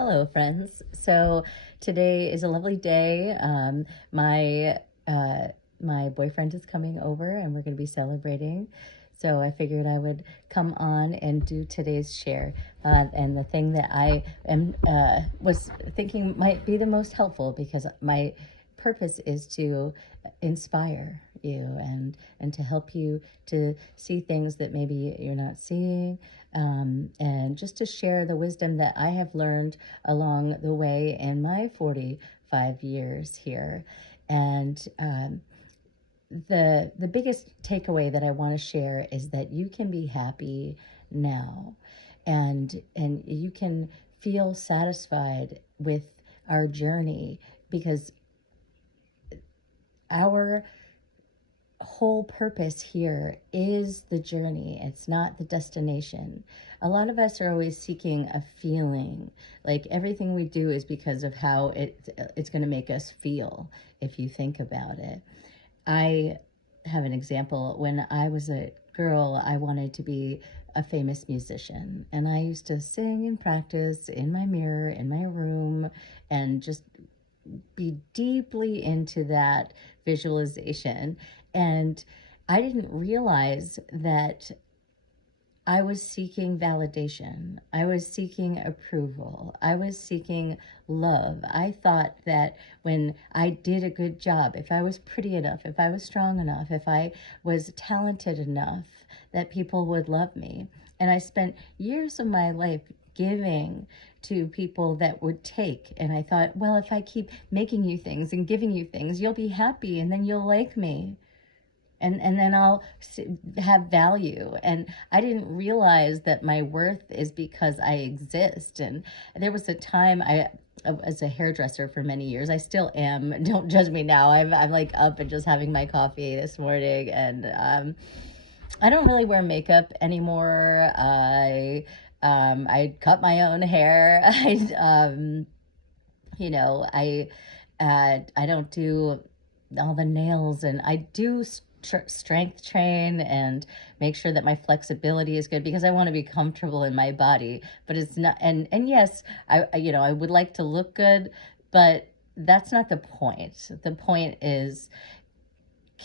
Hello, friends. So today is a lovely day. My boyfriend is coming over, and we're going to be celebrating. So I figured I would come on and do today's share. And the thing that I am was thinking might be the most helpful, because my purpose is to inspire you and to help you to see things that maybe you're not seeing, and just to share the wisdom that I have learned along the way in my 45 years here. And the biggest takeaway that I want to share is that you can be happy now, and you can feel satisfied with our journey, because our whole purpose here is the journey. It's not the destination. A lot of us are always seeking a feeling, like everything we do is because of how it's going to make us feel, if you think about it. I have an example. When I was a girl, I wanted to be a famous musician, and I used to sing and practice in my mirror in my room and just be deeply into that visualization. And I didn't realize that I was seeking validation. I was seeking approval. I was seeking love. I thought that when I did a good job, if I was pretty enough, if I was strong enough, if I was talented enough, that people would love me. And I spent years of my life giving to people that would take. And I thought, well, if I keep making you things and giving you things, you'll be happy, and then you'll like me. And then I'll have value. And I didn't realize that my worth is because I exist. And there was a time I was a hairdresser for many years. I still am. Don't judge me now. I'm like up and just having my coffee this morning. And I don't really wear makeup anymore. I cut my own hair. I don't do all the nails, and I do strength train and make sure that my flexibility is good, because I want to be comfortable in my body. But it's not, and yes, I would like to look good, but that's not the point. The point is,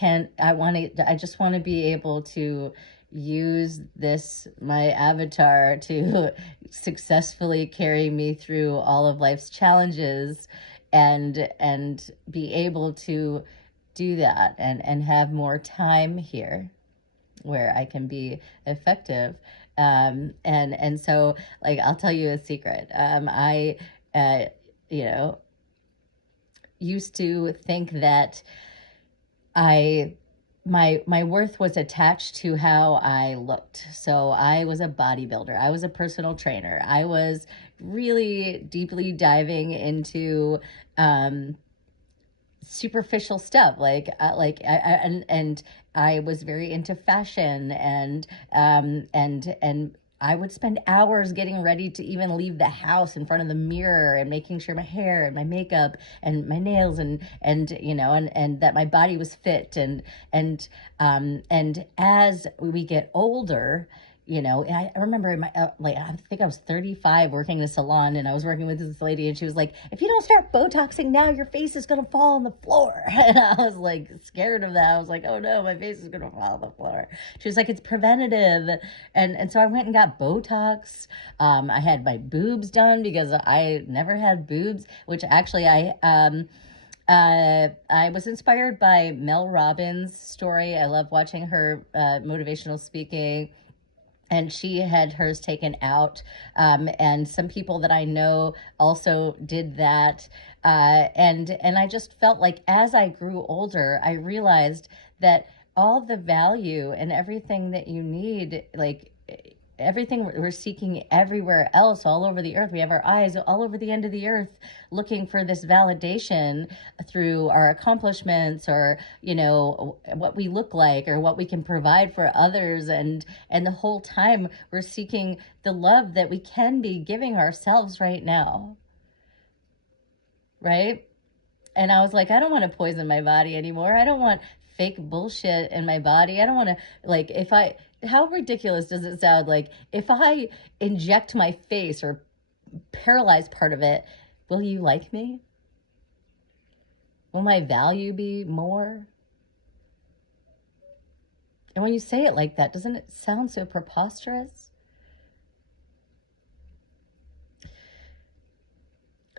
I just want to be able to use my avatar to successfully carry me through all of life's challenges, and be able to do that, and have more time here where I can be effective. And so, like, I'll tell you a secret. I used to think that my worth was attached to how I looked. So I was a bodybuilder. I was a personal trainer. I was really deeply diving into superficial stuff, and I was very into fashion, and I would spend hours getting ready to even leave the house, in front of the mirror, and making sure my hair and my makeup and my nails and that my body was fit. And as we get older, I remember I think I was 35 working in a salon, and I was working with this lady, and she was like, if you don't start Botoxing now, your face is going to fall on the floor. And I was like scared of that. I was like, oh no, my face is going to fall on the floor. She was like, it's preventative. And so I went and got Botox. I had my boobs done, because I never had boobs, which actually I was inspired by Mel Robbins' story. I love watching her motivational speaking, and she had hers taken out. And some people that I know also did that. And I just felt like, as I grew older, I realized that all the value and everything that you need, like everything we're seeking everywhere else, all over the earth. We have our eyes all over the end of the earth, looking for this validation through our accomplishments, or what we look like, or what we can provide for others. And the whole time we're seeking the love that we can be giving ourselves right now, right? And I was like, I don't want to poison my body anymore. I don't want fake bullshit in my body. I don't want to, like, how ridiculous does it sound? Like, if I inject my face, or paralyzed part of it, will you like me? Will my value be more? And when you say it like that, doesn't it sound so preposterous?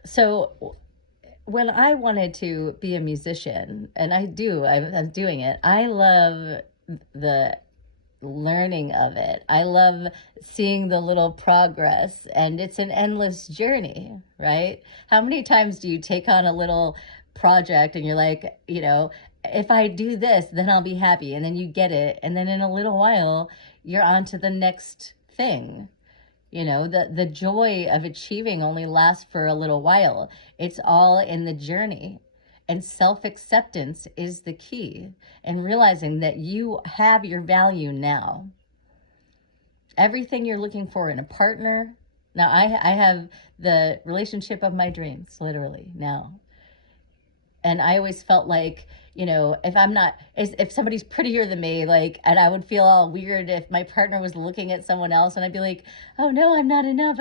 So when I wanted to be a musician, and I'm doing it, I love the learning of it. I love seeing the little progress, and it's an endless journey, right? How many times do you take on a little project and you're like, if I do this, then I'll be happy. And then you get it. And then in a little while, you're on to the next thing. The joy of achieving only lasts for a little while. It's all in the journey. And self-acceptance is the key. And realizing that you have your value now. Everything you're looking for in a partner. Now, I have the relationship of my dreams, literally, now. And I always felt like, if somebody's prettier than me, and I would feel all weird if my partner was looking at someone else, and I'd be like, oh no, I'm not enough.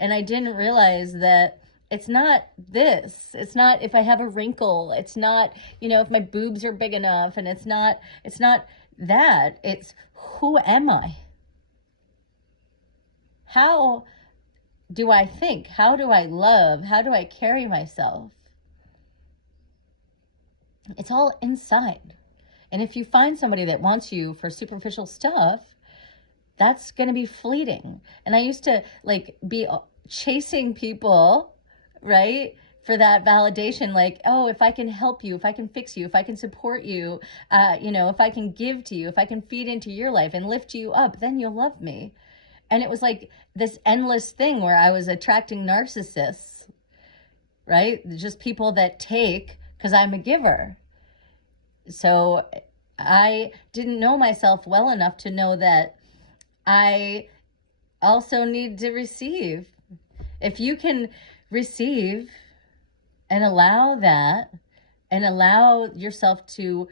And I didn't realize that it's not this. It's not if I have a wrinkle. It's not, if my boobs are big enough, and it's not that. It's who am I? How do I think? How do I love? How do I carry myself? It's all inside. And if you find somebody that wants you for superficial stuff, that's going to be fleeting. And I used to be chasing people, right? For that validation, oh, if I can help you, if I can fix you, if I can support you, if I can give to you, if I can feed into your life and lift you up, then you'll love me. And it was like this endless thing where I was attracting narcissists, right? Just people that take because I'm a giver. So I didn't know myself well enough to know that I also need to receive. If you can receive and allow that, and allow yourself to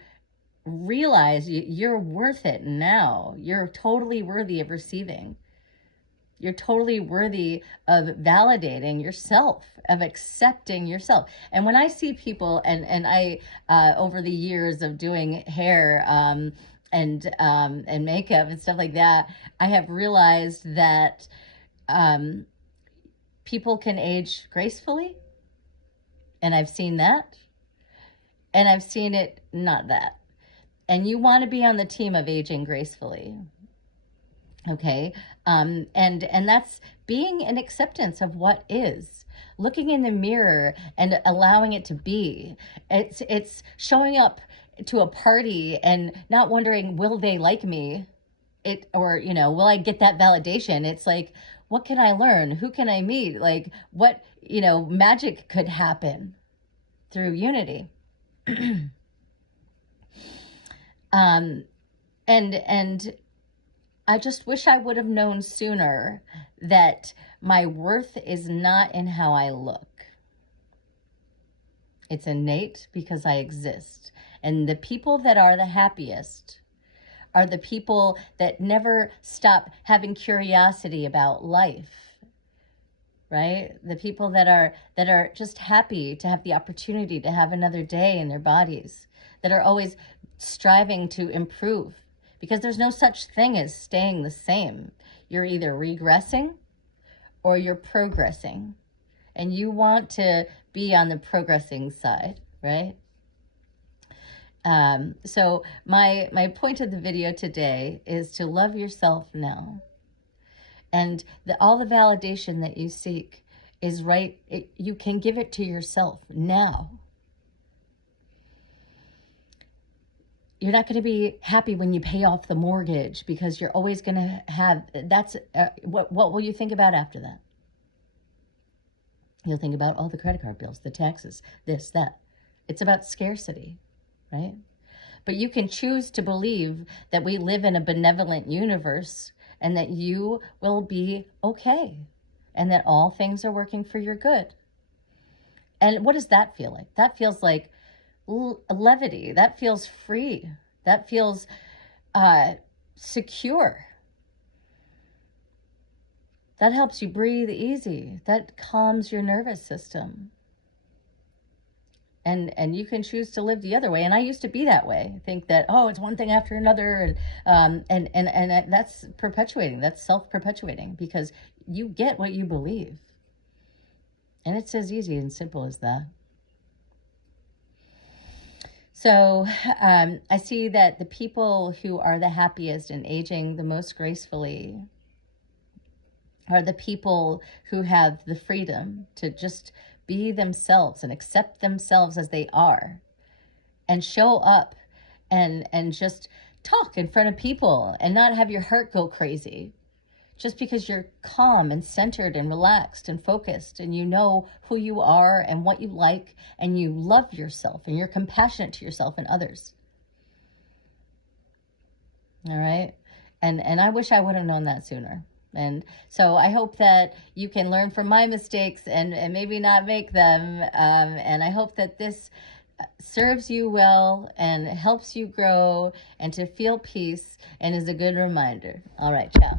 realize you're worth it now, you're totally worthy of receiving. You're totally worthy of validating yourself, of accepting yourself. And when I see people, and I, over the years of doing hair and makeup and stuff like that, I have realized that people can age gracefully. And I've seen that. And I've seen it not that. And you want to be on the team of aging gracefully. Okay. And that's being in acceptance of what is, looking in the mirror and allowing it to be. It's showing up to a party and not wondering, will they like me? Will I get that validation? It's like, what can I learn? Who can I meet? What, magic could happen through unity. And I just wish I would have known sooner that my worth is not in how I look. It's innate because I exist. And the people that are the happiest are the people that never stop having curiosity about life, right? The people that are just happy to have the opportunity to have another day in their bodies, that are always striving to improve. Because there's no such thing as staying the same. You're either regressing or you're progressing. And you want to be on the progressing side, right? So my point of the video today is to love yourself now. And all the validation that you seek is right. You can give it to yourself now. You're not going to be happy when you pay off the mortgage, because you're always going to have, what will you think about after that? You'll think about all the credit card bills, the taxes, this, that. It's about scarcity, right? But you can choose to believe that we live in a benevolent universe and that you will be okay and that all things are working for your good. And what does that feel like? That feels like levity. That feels free. That feels secure. That helps you breathe easy. That calms your nervous system. And you can choose to live the other way. And I used to be that way. Think that, oh, it's one thing after another, and that's perpetuating. That's self-perpetuating, because you get what you believe. And it's as easy and simple as that. So I see that the people who are the happiest and aging the most gracefully are the people who have the freedom to just be themselves and accept themselves as they are, and show up and just talk in front of people and not have your heart go crazy, just because you're calm and centered and relaxed and focused, and you know who you are and what you like, and you love yourself and you're compassionate to yourself and others. All right. And I wish I would have known that sooner. And so I hope that you can learn from my mistakes and maybe not make them. And I hope that this serves you well and helps you grow and to feel peace and is a good reminder. All right, ciao.